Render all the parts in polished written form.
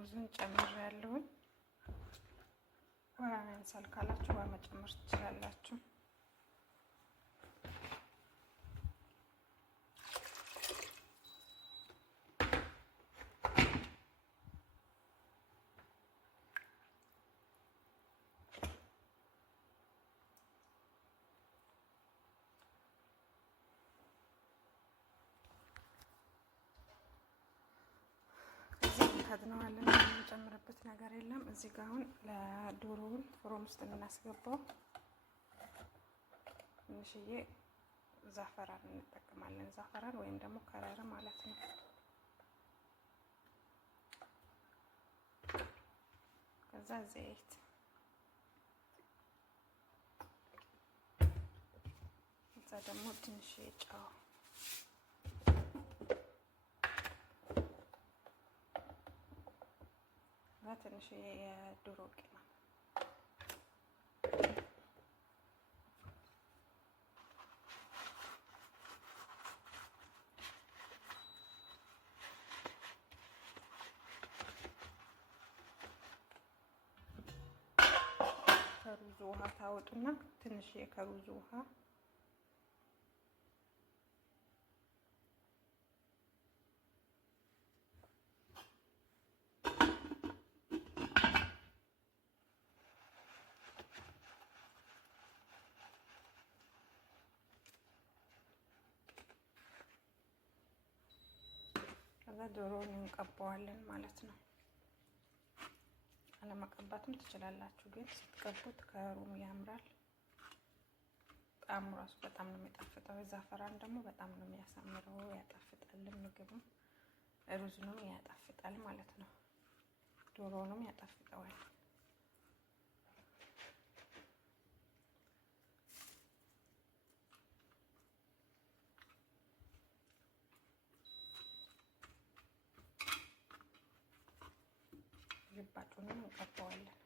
ሩዙን ጨምሬያለሁኝ። ውሃ ያንሳል ካላችሁ ውሃ መጨመር ትችላላችሁ። ከድነዋለን። የምንጨምርበት ነገር የለም። እዚህ ጋር አሁን ለዶሮውን ፍሮም ውስጥ የምናስገባው ትንሽዬ ዛፈራን እንጠቀማለን። ዛፈራን ወይም ደግሞ ከረር ማለት ነው። ከዛ ዘይት፣ ከዛ ደግሞ ትንሽዬ ጨው፣ ትንሽ የዶሮ ቅመም፣ ከሩዙ ውሃ ታወጡና ትንሽ ከሩዙ ውሃ ከዛ ዶሮውን እንቀባዋለን ማለት ነው። አለመቀባትም ትችላላችሁ፣ ግን ስትቀቡት ከሩም ያምራል። ጣዕሙ ራሱ በጣም ነው የሚጣፍጠው። ዛፈራን ደግሞ በጣም ነው የሚያሳምረው፣ ያጣፍጣል። ምግቡም ሩዝንም ያጣፍጣል ማለት ነው። ዶሮውንም ያጣፍጠዋል። ግባጩንም እንቀባዋለን።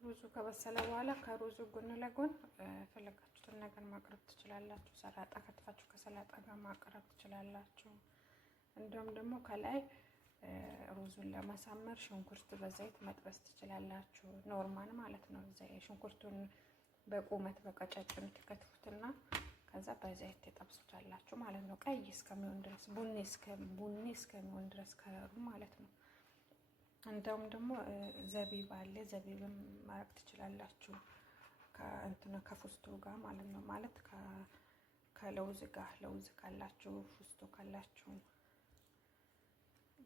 ሩዙ ከበሰለ በኋላ ከሩዙ ጎን ለጎን ፈለጋችሁትን ነገር ማቅረብ ትችላላችሁ። ሰላጣ ከትፋችሁ ከሰላጣ ጋር ማቅረብ ትችላላችሁ። እንዲሁም ደግሞ ከላይ ሩዙን ለማሳመር ሽንኩርት በዘይት መጥበስ ትችላላችሁ። ኖርማል ማለት ነው። ሽንኩርቱን በቁመት በቀጫጭኑ ትከትፉትና ከዛ በዘይት ትጠብሱታላችሁ ማለት ነው። ቀይ እስከሚሆን ድረስ ቡኒ እስከሚሆን ድረስ ከለሩ ማለት ነው። እንደውም ደግሞ ዘቢብ አለ። ዘቢብም ማረግ ትችላላችሁ ከፉስቶ ጋር ማለት ነው። ማለት ከለውዝ ጋር ለውዝ ካላችሁ ፉስቶ ካላችሁ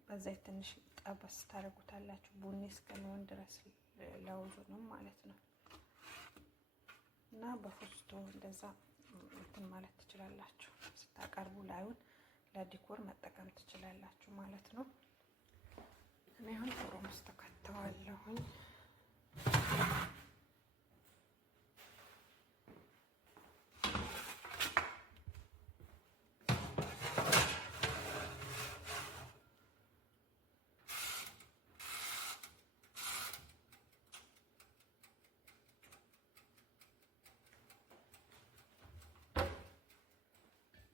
በዘይት ትንሽ ጠበስ ታደርጉታላችሁ ቡኒ እስከሚሆን ድረስ ለውዙንም ማለት ነው። እና በፉስቶ እንደዛ እንትን ማለት ትችላላችሁ። ስታቀርቡ ላዩን ለዲኮር መጠቀም ትችላላችሁ ማለት ነው። እኔ አሁን ፍሮም ውስጥ ከተዋለሁኝ።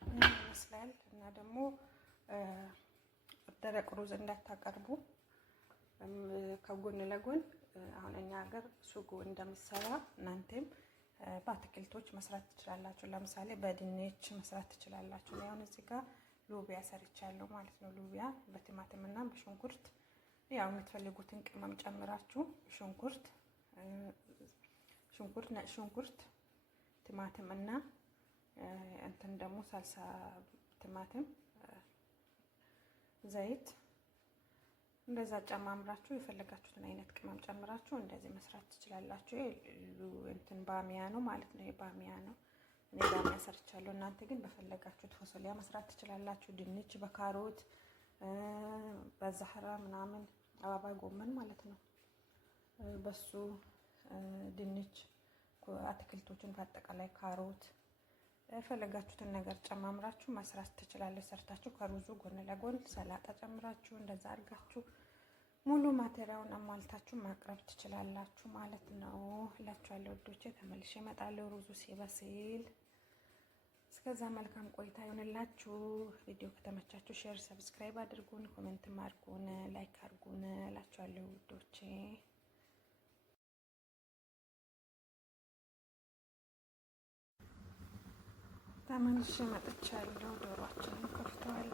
ይመስላል። እና ደግሞ ደረቅ ሩዝ እንዳታቀርቡ ከጎን ለጎን አሁን እኛ ሀገር ሱጎ እንደምሰራ እናንተም በአትክልቶች መስራት ትችላላችሁ። ለምሳሌ በድንች መስራት ትችላላችሁ። አሁን እዚህ ጋር ሎቢያ ሰርቻለሁ ማለት ነው። ሎቢያ በቲማቲም እና በሽንኩርት ያው የምትፈልጉትን ቅመም ጨምራችሁ ሽንኩርት፣ ሽንኩርት፣ ነጭ ሽንኩርት፣ ቲማቲም እና እንትን ደግሞ ሳልሳ ቲማቲም፣ ዘይት እንደዛ ጨማምራችሁ የፈለጋችሁትን አይነት ቅመም ጨምራችሁ እንደዚህ መስራት ትችላላችሁ። እንትን ባሚያ ነው ማለት ነው። የባሚያ ነው። እኔ ባሚያ ሰርቻለሁ። እናንተ ግን በፈለጋችሁት ፎሶሊያ መስራት ትችላላችሁ። ድንች በካሮት በዛህራ ምናምን አበባ ጎመን ማለት ነው። በሱ ድንች፣ አትክልቶችን በአጠቃላይ ካሮት የፈለጋችሁትን ነገር ጨማምራችሁ መስራት ትችላላችሁ። ሰርታችሁ ከሩዙ ጎን ለጎን ሰላጣ ጨምራችሁ እንደዛ አድርጋችሁ ሙሉ ማቴሪያውን አሟልታችሁ ማቅረብ ትችላላችሁ ማለት ነው እላችኋለሁ ውዶቼ። ተመልሼ እመጣለሁ ሩዙ ሲበስል። እስከዛ መልካም ቆይታ ይሆንላችሁ። ቪዲዮ ከተመቻችሁ ሼር፣ ሰብስክራይብ አድርጉን፣ ኮሜንትም አድርጉን፣ ላይክ አድርጉን እላችኋለሁ ውዶቼ። ተመልሼ መጥቻለሁ። ዶሮአችንን ከፍተዋል።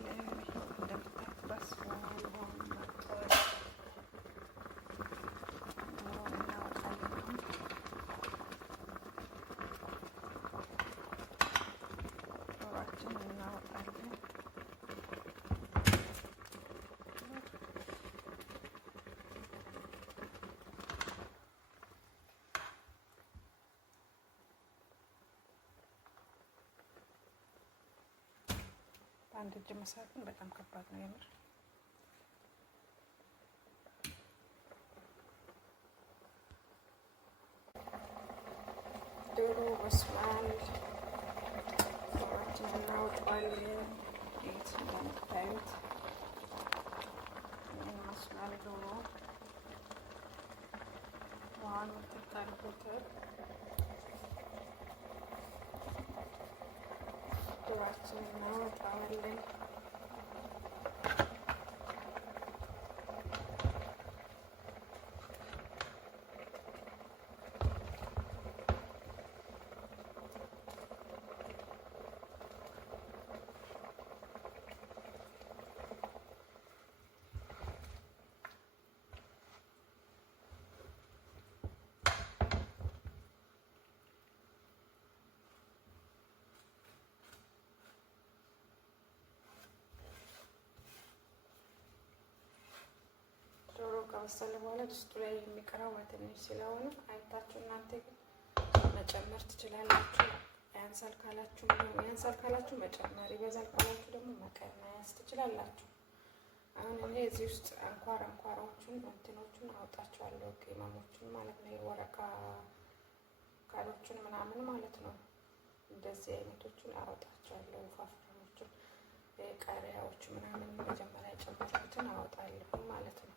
እንደምታዩት በስሏል። ዶሮአችንን እናወጣለን። አንድ እጅ መስራትን በጣም ከባድ ነው የምር። ዶሮ በስሏል። ዶሮአችንን እናወጣዋለን። እንዴት እንደምታዩት መስሏል ዶሮ። ውሃን ወጥታ አድርጎታል። ዶሮአችንን እናወጣዋለን። ከበሰለ በኋላ ድስቱ ላይ የሚቀረው ትንሽ ስለሆነ አይታችሁ እናንተ ግን መጨመር ትችላላችሁ። ያንሳል ካላችሁ መጨመር፣ ይበዛል ካላችሁ ደግሞ መቀነስ ትችላላችሁ። አሁን እኔ እዚህ ውስጥ አንኳሮቹን እንትኖቹን አውጣቸዋለሁ፣ ቅመሞቹን ማለት ነው። የወረቃ ካሮቹን ምናምን ማለት ነው። እንደዚህ አይነቶቹን አወጣቸዋለሁ። ፋፍራዎቹን፣ ቃሪያዎቹ ምናምን መጀመሪያ የጨመርኩትን አወጣለሁ ማለት ነው።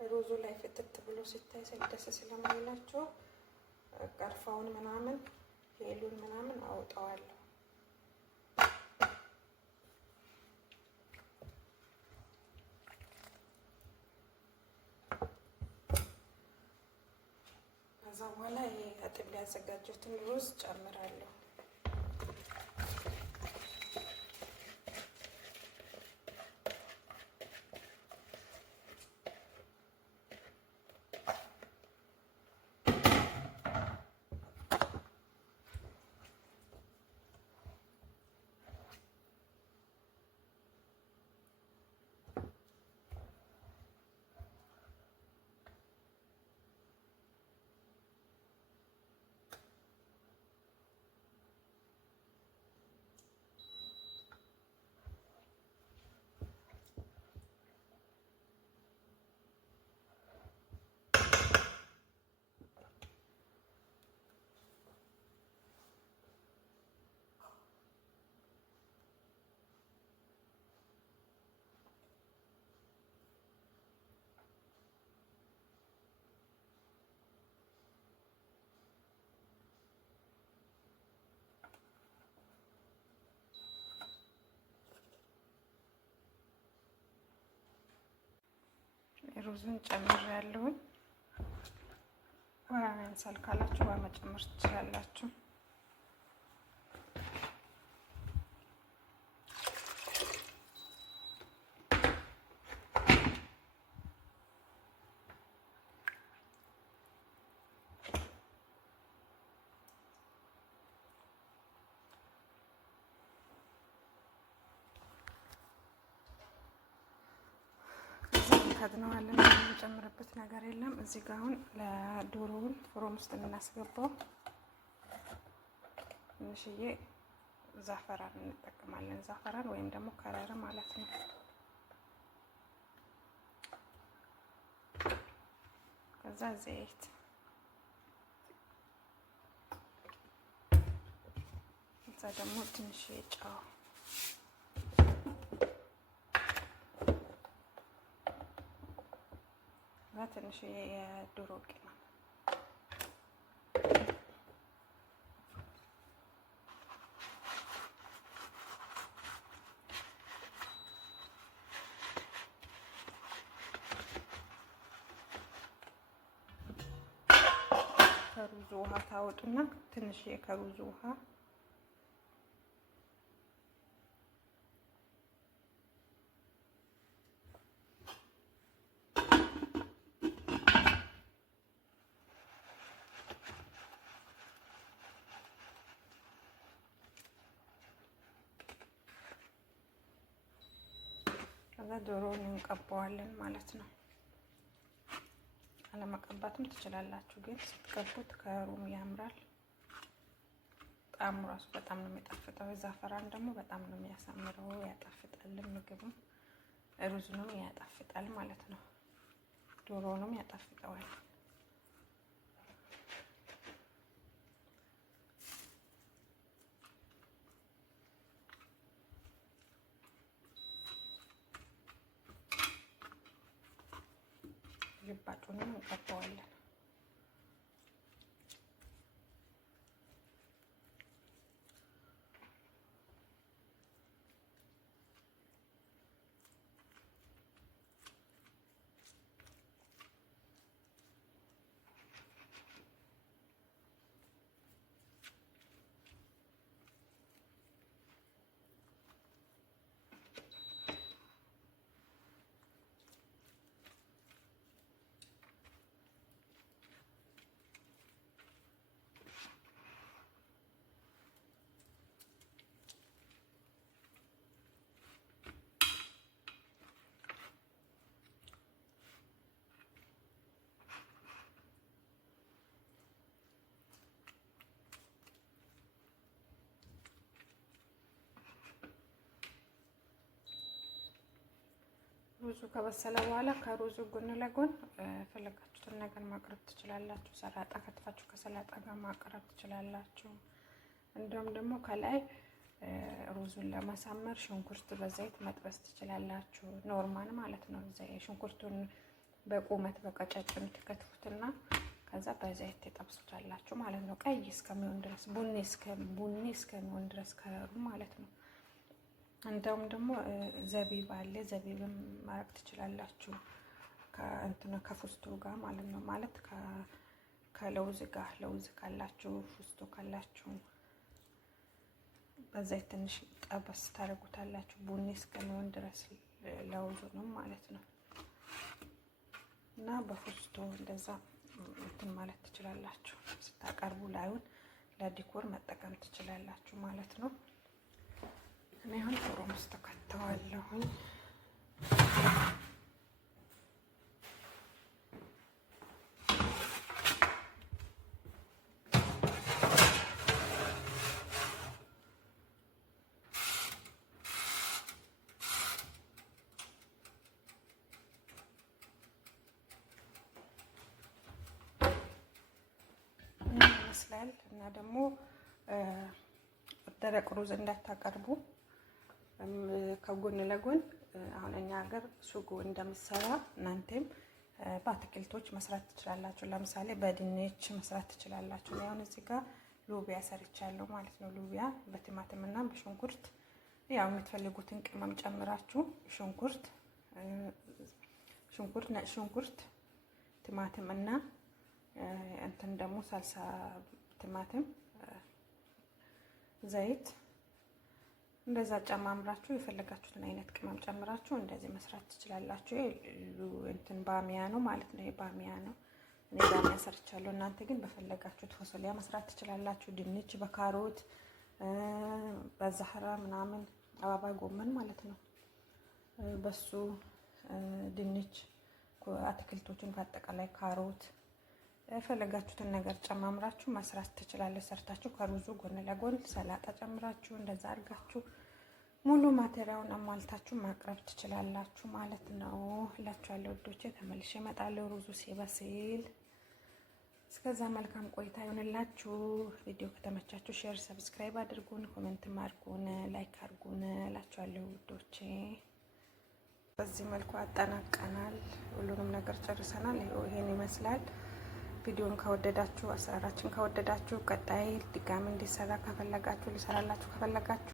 ሩዙ ላይ ፍጥጥ ብሎ ሲታይ ደስ ስለማይላቸው ቀርፋውን ምናምን ሄሉን ምናምን አውጣዋለሁ። ከዛ በኋላ አጥቤ ያዘጋጀሁትን ሩዝ ጨምራለሁ። ሩዙን ጨምሬያለሁኝ። ውሃ ያንሳል ካላችሁ ውሃ መጨመር ትችላላችሁ። እንከድነዋለን። የምንጨምርበት ነገር የለም። እዚህ ጋር አሁን ለዶሮውን ፍሮም ውስጥ የምናስገባው ትንሽዬ ዛፈራን እንጠቀማለን። ዛፈራን ወይም ደግሞ ከረር ማለት ነው። ከዛ ዘይት፣ ከዛ ደግሞ ትንሽዬ ጨው፣ ትንሽዬ የዶሮ ቅመም ከሩዙ ውሃ ታወጡና ትንሽዬ ከሩዙ ውሃ ከዛ ዶሮውን እንቀባዋለን ማለት ነው። አለመቀባትም ትችላላችሁ፣ ግን ስትቀቡት ከሩም ያምራል። ጣዕሙ ራሱ በጣም ነው የሚጣፍጠው። ዛፈራን ደግሞ በጣም ነው የሚያሳምረው፣ ያጣፍጣል። ምግቡም ሩዙንም ያጣፍጣል ማለት ነው። ዶሮውንም ያጣፍጠዋል። ልባጩንም እንቀባዋለን። ሩዙ ከበሰለ በኋላ ከሩዙ ጎን ለጎን ፈለጋችሁትን ነገር ማቅረብ ትችላላችሁ። ሰላጣ ከትፋችሁ ከሰላጣ ጋር ማቅረብ ትችላላችሁ። እንዲሁም ደግሞ ከላይ ሩዙን ለማሳመር ሽንኩርት በዘይት መጥበስ ትችላላችሁ። ኖርማል ማለት ነው። ሽንኩርቱን በቁመት በቀጫጭኑ ትከትፉትና ከዛ በዘይት ትጠብሱታላችሁ ማለት ነው። ቀይ እስከሚሆን ድረስ ቡኒ እስከሚሆን ድረስ ከለሩ ማለት ነው። እንደውም ደግሞ ዘቢብ አለ። ዘቢብም ማረግ ትችላላችሁ ከፉስቶ ጋር ማለት ነው። ማለት ከለውዝ ጋር ለውዝ ካላችሁ ፉስቶ ካላችሁ በዘይት ትንሽ ጠበስ ታደርጉታላችሁ ቡኒ እስከሚሆን ድረስ ለውዙንም ማለት ነው። እና በፉስቶ እንደዛ እንትን ማለት ትችላላችሁ። ስታቀርቡ ላዩን ለዲኮር መጠቀም ትችላላችሁ ማለት ነው። እኔ አሁን ፍሮም ውስጥ ከተዋለሁኝ። ይመስላል። እና ደግሞ ደረቅ ሩዝ እንዳታቀርቡ ከጎን ለጎን አሁን እኛ ሀገር ሱጎ እንደምሰራ እናንተም በአትክልቶች መስራት ትችላላችሁ። ለምሳሌ በድንች መስራት ትችላላችሁ። አሁን እዚህ ጋር ሎቢያ ሰርቻለሁ ማለት ነው። ሎቢያ በቲማቲም እና በሽንኩርት ያው የምትፈልጉትን ቅመም ጨምራችሁ ሽንኩርት፣ ነጭ ሽንኩርት፣ ቲማቲም እና እንትን ደግሞ ሳልሳ ቲማቲም፣ ዘይት እንደዛ ጨማምራችሁ የፈለጋችሁትን አይነት ቅመም ጨምራችሁ እንደዚህ መስራት ትችላላችሁ። እንትን ባሚያ ነው ማለት ነው። ባሚያ ነው። እኔ ባሚያ ሰርቻለሁ። እናንተ ግን በፈለጋችሁት ፎሶሊያ መስራት ትችላላችሁ። ድንች በካሮት በዛህራ ምናምን አበባ ጎመን ማለት ነው። በሱ ድንች አትክልቶችን በአጠቃላይ ካሮት የፈለጋችሁትን ነገር ጨማምራችሁ መስራት ትችላለች። ሰርታችሁ ከሩዙ ጎን ለጎን ሰላጣ ጨምራችሁ እንደዛ አድርጋችሁ ሙሉ ማቴሪያውን አሟልታችሁ ማቅረብ ትችላላችሁ ማለት ነው እላችኋለሁ ውዶቼ። ተመልሼ እመጣለሁ ሩዙ ሲበስል። እስከዛ መልካም ቆይታ ይሆንላችሁ። ቪዲዮ ከተመቻችሁ ሼር፣ ሰብስክራይብ አድርጉን፣ ኮሜንትም አድርጉን፣ ላይክ አድርጉን እላችኋለሁ ውዶቼ። በዚህ መልኩ አጠናቀናል። ሁሉንም ነገር ጨርሰናል። ይሄን ይመስላል። ቪዲዮን ከወደዳችሁ፣ አሰራራችን ከወደዳችሁ ቀጣይ ድጋሚ እንዲሰራ ከፈለጋችሁ ልሰራላችሁ ከፈለጋችሁ